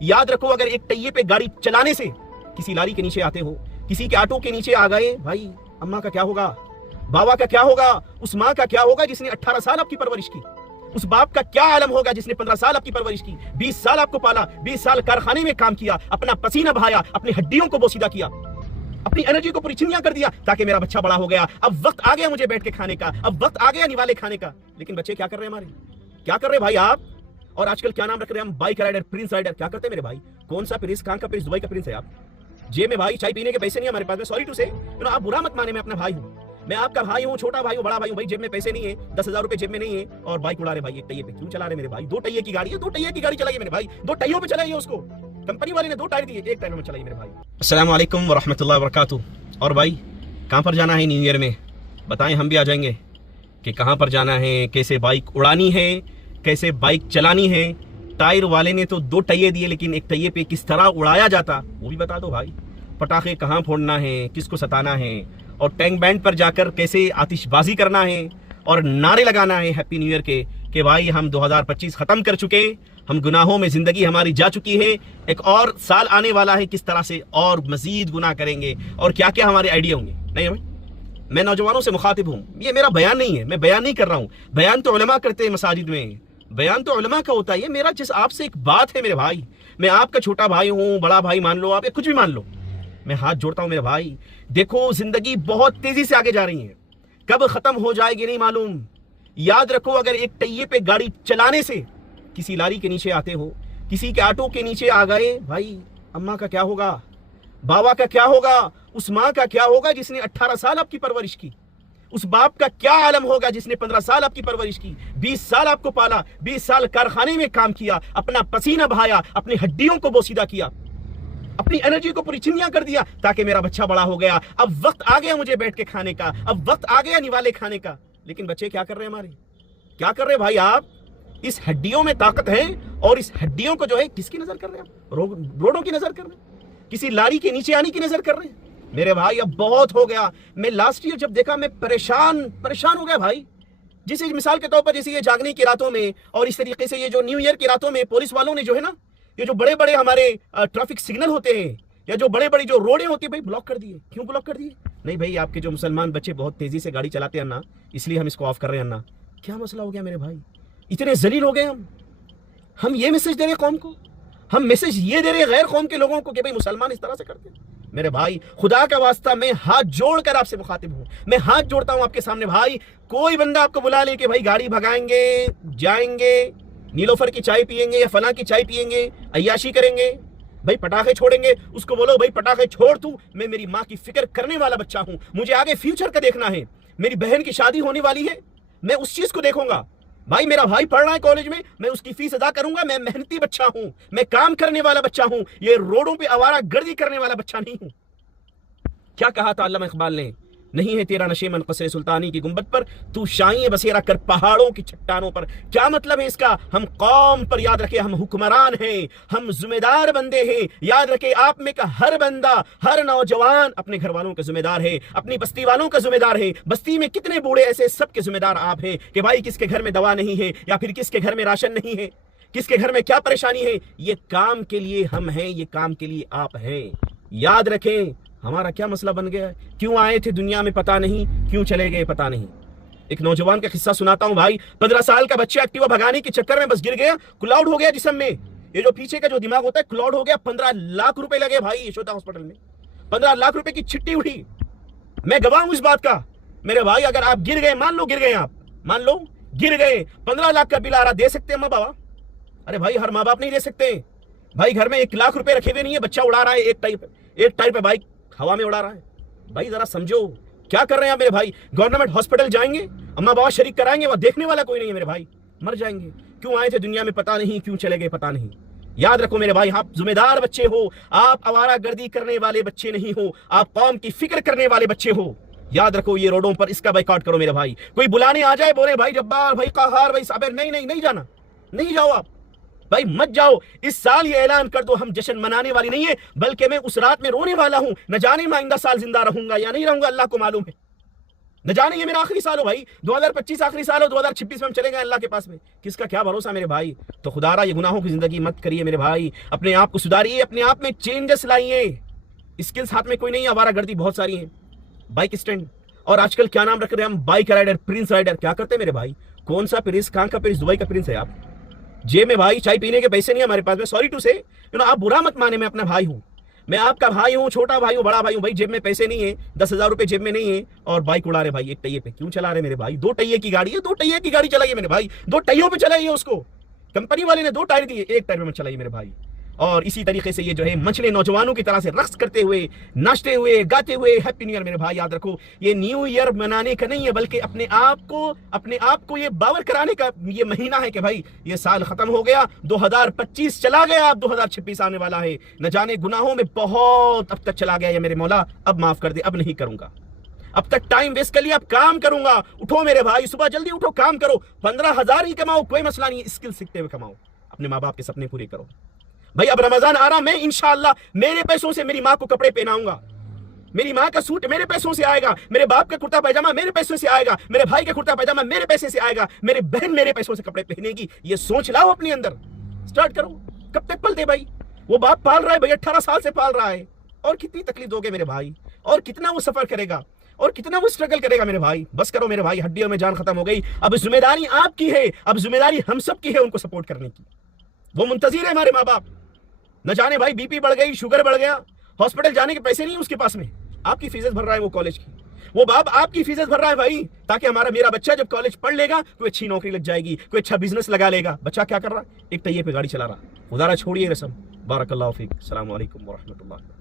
یاد رکھو اگر ایک طیے پہ گاڑی چلانے سے کسی لاری کے نیچے آتے ہو, کسی کے آٹو کے نیچے آ گئے, بھائی اماں کا کیا ہوگا, بابا کا کیا ہوگا, اس ماں کا کیا ہوگا جس نے 18 سال آپ کی پرورش کی, اس باپ کا کیا عالم ہوگا جس نے 15 سال آپ کی پرورش کی, 20 سال آپ کو پالا, 20 سال کارخانے میں کام کیا, اپنا پسینہ بہایا, اپنی ہڈیوں کو بوسیدہ کیا, اپنی انرجی کو پوری چنیا کر دیا تاکہ میرا بچہ بڑا ہو گیا, اب وقت آ گیا مجھے بیٹھ کے کھانے کا, اب وقت آ گیا نوالے کھانے کا. لیکن بچے کیا کر رہے ہیں ہمارے, کیا کر رہے ہیں بھائی آپ؟ اور آج کل کیا نام رکھ رہے ہیں ہم, بائک رائڈر, پرنس رائڈر. کیا کرتے ہیں میرے بھائی, کون سا پرنس, کہاں کا پرنس, دبئی کا پرنس ہے آپ؟ جیب میں بھائی چائے پینے کے پیسے نہیں ہمارے پاس. میں سوری ٹو سے, آپ برا مت مانے, میں اپنا بھائی ہوں, میں آپ کا بھائی ہوں, چھوٹا بھائی ہوں, بڑا بھائی ہوں. بھائی جیب میں پیسے نہیں ہیں, 10,000 روپے جیب میں نہیں ہے, اور بائک اڑا رہے بھائی ایک ٹائر پہ. کیوں چلا رہے میرے بھائی؟ 2 ٹائر کی گاڑی ہے, 2 ٹائر کی گاڑی چلائیے میرے بھائی, 2 ٹائروں پہ چلائیے اس کو. کمپنی والے نے 2 ٹائر دیے, 1 ٹائر میں چلائیے میرے بھائی. السلام علیکم ورحمۃ اللہ وبرکاتہ. اور بھائی کہاں پر جانا ہے نیو ایئر میں؟ بتائیں, ہم بھی آ جائیں گے. کہ کہاں پر جانا ہے, کیسے بائک اڑانی ہے, کیسے بائک چلانی ہے. ٹائر والے نے تو 2 ٹائر دیے, لیکن ایک ٹائر پہ کس طرح اڑایا جاتا وہ بھی بتا دو بھائی. پٹاخے کہاں پھوڑنا ہے, کس کو ستانا ہے, اور ٹینک بینڈ پر جا کر کیسے آتش بازی کرنا ہے اور نعرے لگانا ہے ہیپی نیو ایئر کے, کہ بھائی ہم 2025 ختم کر چکے, ہم گناہوں میں زندگی ہماری جا چکی ہے, ایک اور سال آنے والا ہے, کس طرح سے اور مزید گناہ کریں گے, اور کیا کیا ہمارے آئیڈیا ہوں گے. نہیں میں نوجوانوں سے مخاطب ہوں, یہ میرا بیان نہیں ہے, میں بیان نہیں کر رہا ہوں. بیان تو علماء کرتے ہیں مساجد میں, بیان تو علماء کا ہوتا ہے. یہ میرا جس آپ سے ایک بات ہے میرے بھائی, میں آپ کا چھوٹا بھائی ہوں, بڑا بھائی مان لو آپ, یا کچھ بھی مان لو, میں ہاتھ جوڑتا ہوں میرے بھائی. دیکھو زندگی بہت تیزی سے آگے جا رہی ہے, کب ختم ہو جائے گی نہیں معلوم. یاد رکھو اگر ایک طیے پہ گاڑی چلانے سے کسی لاری کے نیچے آتے ہو, کسی کے آٹو کے نیچے آ گئے, بھائی اماں کا کیا ہوگا, بابا کا کیا ہوگا, اس ماں کا کیا ہوگا جس نے 18 سال آپ کی پرورش کی, اس باپ کا کیا عالم ہوگا جس نے 15 سال آپ کی پرورش کی, 20 سال آپ کو پالا, 20 سال کارخانے میں کام کیا, اپنا پسینہ بہایا, اپنی ہڈیوں کو بوسیدہ کیا, اپنی انرجی کو پوری چنیا کر دیا تاکہ میرا بچہ بڑا ہو گیا, اب وقت آ گیا مجھے بیٹھ کے کھانے کا, اب وقت آ گیا نوالے کھانے کا. لیکن بچے کیا کر رہے ہیں ہمارے, کیا کر رہے ہیں بھائی آپ؟ اس ہڈیوں میں طاقت ہے, اور اس ہڈیوں کو جو ہے کس کی نظر کر رہے ہیں, روڈوں کی نظر کر رہے ہیں, کسی لاری کے نیچے آنے کی نظر کر رہے ہیں. میرے بھائی اب بہت ہو گیا. میں لاسٹ ایئر جب دیکھا میں پریشان ہو گیا بھائی. جسے مثال کے طور پر جیسے یہ جاگنے کی راتوں میں, اور اس طریقے سے یہ جو نیو ایئر کی راتوں میں پولیس والوں نے جو ہے نا, یہ جو بڑے بڑے ہمارے ٹریفک سگنل ہوتے ہیں, یا جو بڑے بڑی جو روڈیں ہوتی ہیں, بھائی بلاک کر دیے. کیوں بلاک کر دیے؟ نہیں بھائی, آپ کے جو مسلمان بچے بہت تیزی سے گاڑی چلاتے ہیں نا, اس لیے ہم اس کو آف کر رہے ہیں نا. کیا مسئلہ ہو گیا میرے بھائی؟ اتنے ذلیل ہو گئے ہم یہ میسج دے رہے قوم کو, ہم میسج یہ دے رہے غیر قوم کے لوگوں کو کہ بھائی مسلمان اس طرح سے کرتے ہیں. میرے بھائی خدا کا واسطہ میں ہاتھ جوڑ کر آپ سے مخاطب ہوں, میں ہاتھ جوڑتا ہوں آپ کے سامنے بھائی. کوئی بندہ آپ کو بلا لے کہ بھائی گاڑی بھگائیں گے, جائیں گے, نیلوفر کی چائے پیئیں گے یا فلاں کی چائے پیئیں گے, عیاشی کریں گے, بھائی پٹاخے چھوڑیں گے, اس کو بولو بھائی پٹاخے چھوڑ تو, میں میری ماں کی فکر کرنے والا بچہ ہوں, مجھے آگے فیوچر کا دیکھنا ہے, میری بہن کی شادی ہونے والی ہے, میں اس چیز کو دیکھوں گا. بھائی میرا بھائی پڑھ رہا ہے کالج میں اس کی فیس ادا کروں گا. میں محنتی بچہ ہوں, میں کام کرنے والا بچہ ہوں, یہ روڈوں پہ آوارہ گردی کرنے والا بچہ نہیں ہوں. کیا کہا تھا علامہ اقبال نے, نہیں ہے تیرا نشیمن قصر سلطانی کی گنبد پر, تو شائیں بسیرا کر پہاڑوں کی چٹانوں پر. کیا مطلب ہے اس کا؟ ہم قوم پر یاد رکھے ہم حکمران ہیں, ہم ذمہ دار بندے ہیں. یاد رکھے آپ میں کا ہر بندہ, ہر نوجوان اپنے گھر والوں کا ذمہ دار ہے, اپنی بستی والوں کا ذمہ دار ہے. بستی میں کتنے بوڑھے ایسے, سب کے ذمہ دار آپ ہیں کہ بھائی کس کے گھر میں دوا نہیں ہے, یا پھر کس کے گھر میں راشن نہیں ہے, کس کے گھر میں کیا پریشانی ہے. یہ کام کے لیے ہم ہیں, یہ کام کے لیے آپ ہیں. یاد رکھیں ہمارا کیا مسئلہ بن گیا ہے, کیوں آئے تھے دنیا میں پتہ نہیں, کیوں چلے گئے پتہ نہیں. ایک نوجوان کا قصہ سناتا ہوں بھائی. 15 سال کا بچہ ایکٹیوا بھگانے کے چکر میں بس گر گیا, کلاؤڈ ہو گیا جسم میں, یہ جو پیچھے کا جو دماغ ہوتا ہے کلاؤڈ ہو گیا. 15 لاکھ روپے لگے بھائی یشودا ہاسپٹل میں, 15 لاکھ روپے کی چھٹی اٹھی. میں گواہ ہوں اس بات کا میرے بھائی. اگر آپ گر گئے, مان لو گر گئے, آپ مان لو گر گئے, 15 لاکھ کا بل آ رہا, دے سکتے ہیں ماں بابا؟ ارے بھائی ہر ماں باپ نہیں دے سکتے بھائی. گھر میں 1 لاکھ روپے رکھے ہوئے نہیں ہے, بچہ اڑا رہا ہے ایک ٹائر پہ بائک ہوا میں اڑا رہا ہے. بھائی ذرا سمجھو کیا کر رہے ہیں میرے بھائی. گورنمنٹ ہاسپٹل جائیں گے, اماں بابا شریک کرائیں گے, وہ دیکھنے والا کوئی نہیں ہے میرے بھائی, مر جائیں گے. کیوں آئے تھے دنیا میں پتہ نہیں, کیوں چلے گئے پتہ نہیں. یاد رکھو میرے بھائی, آپ ذمہ دار بچے ہو, آپ آوارہ گردی کرنے والے بچے نہیں ہو, آپ قوم کی فکر کرنے والے بچے ہو. یاد رکھو یہ روڈوں پر اس کا بائیکاٹ کرو میرے بھائی. کوئی بلانے آ جائے, بولے بھائی جبار, بھائی قہار, بھائی صابر, نہیں جانا, نہیں جاؤ آپ بھائی, مت جاؤ. اس سال یہ اعلان کر دو ہم جشن منانے والی نہیں ہے, بلکہ میں اس رات میں رونے والا ہوں. نہ جانے میں آئندہ سال زندہ رہوں گا یا نہیں رہوں گا, اللہ کو معلوم ہے. نہ جانے یہ میرا آخری سال ہو بھائی، 2025 آخری سال ہو، 2026 میں ہم چلے گئے اللہ کے پاس میں، کس کا کیا بھروسہ میرے بھائی؟ تو خدا را یہ گناہوں کی زندگی مت کریے میرے بھائی، اپنے آپ کو سدھاریے، اپنے آپ میں چینجز لائیے۔ اسکلز ہاتھ میں کوئی نہیں ہے، آوارہ گردی بہت ساری ہیں، بائک اسٹینڈ، اور آج کل کیا نام رکھ رہے ہیں ہم، بائک رائڈر، پرنس رائڈر، کیا کرتے ہیں میرے بھائی؟ کون سا پرنس؟ کہاں کا پرنس؟ دبئی کا پرنس ہے آپ؟ جیب میں بھائی چائے پینے کے پیسے نہیں ہمارے پاس میں، سوری ٹو سے، آپ برا مت مانے، میں اپنا بھائی ہوں، میں آپ کا بھائی ہوں، چھوٹا بھائی ہوں، بڑا بھائی ہوں بھائی، جیب میں پیسے نہیں ہیں، 10,000 روپے جیب میں نہیں ہیں، اور بائک اڑا رہے بھائی ایک ٹہیے پہ، کیوں چلا رہے میرے بھائی؟ 2 ٹہیے کی گاڑی ہے، 2 ٹہیے کی گاڑی چلائیے میرے بھائی، 2 ٹہیوں پہ چلائیے اس کو، کمپنی والے نے 2 ٹائر دیے، 1 ٹائر میں چلائیے میرے بھائی۔ اور اسی طریقے سے یہ جو ہے مچھلے نوجوانوں کی طرح سے رقص کرتے ہوئے، ناچتے ہوئے، گاتے ہوئے، ہیپی نیو ایئر میرے بھائی یاد رکھو، یہ نیو ایئر منانے کا نہیں ہے، بلکہ اپنے آپ کو یہ باور کرانے کا یہ مہینہ ہے کہ بھائی یہ سال ختم ہو گیا، 2025 چلا گیا، اب 2026 آنے والا ہے، نہ جانے گناہوں میں بہت اب تک چلا گیا یا میرے مولا اب معاف کر دے، اب نہیں کروں گا، اب تک ٹائم ویسٹ کر لیا، اب کام کروں گا۔ اٹھو میرے بھائی، صبح جلدی اٹھو، کام کرو، 15,000 ہی کماؤ، کوئی مسئلہ نہیں، اسکل سیکھتے ہوئے کماؤ، اپنے ماں باپ کے سپنے پورے کرو بھائی۔ اب رمضان آ رہا، میں انشاءاللہ میرے پیسوں سے میری ماں کو کپڑے پہناؤں گا، میری ماں کا سوٹ میرے پیسوں سے آئے گا، میرے باپ کا کرتا پیجامہ میرے پیسوں سے آئے گا، میرے بھائی کا کرتا پیجامہ میرے پیسے سے آئے گا، میرے بہن میرے پیسوں سے کپڑے پہنے گی، یہ سوچ لاؤ اپنے اندر، سٹارٹ کرو۔ کب تک پلتے بھائی؟ وہ باپ پال رہا ہے بھائی، 18 سال سے پال رہا ہے، اور کتنی تکلیف دو گے میرے بھائی، اور کتنا وہ سفر کرے گا، اور کتنا وہ سٹرگل کرے گا میرے بھائی۔ بس کرو میرے بھائی، ہڈیوں میں جان ختم ہو گئی، اب ذمہ داری آپ کی ہے، اب ذمہ داری ہم سب کی ہے ان کو سپورٹ کرنے کی۔ وہ منتظر ہے ہمارے ماں باپ، نہ جانے بھائی بی پی بڑھ گئی، شوگر بڑھ گیا، ہاسپٹل جانے کے پیسے نہیں اس کے پاس میں، آپ کی فیسیں بھر رہا ہے وہ کالج کی، وہ باپ آپ کی فیسیں بھر رہا ہے بھائی، تاکہ میرا بچہ جب کالج پڑھ لے گا کوئی اچھی نوکری لگ جائے گی، کوئی اچھا بزنس لگا لے گا۔ بچہ کیا کر رہا ہے؟ ایک ٹہیے پہ گاڑی چلا رہا، خدا را چھوڑیے رسم۔ بارک اللہ فیک، السلام علیکم ورحمۃ اللہ۔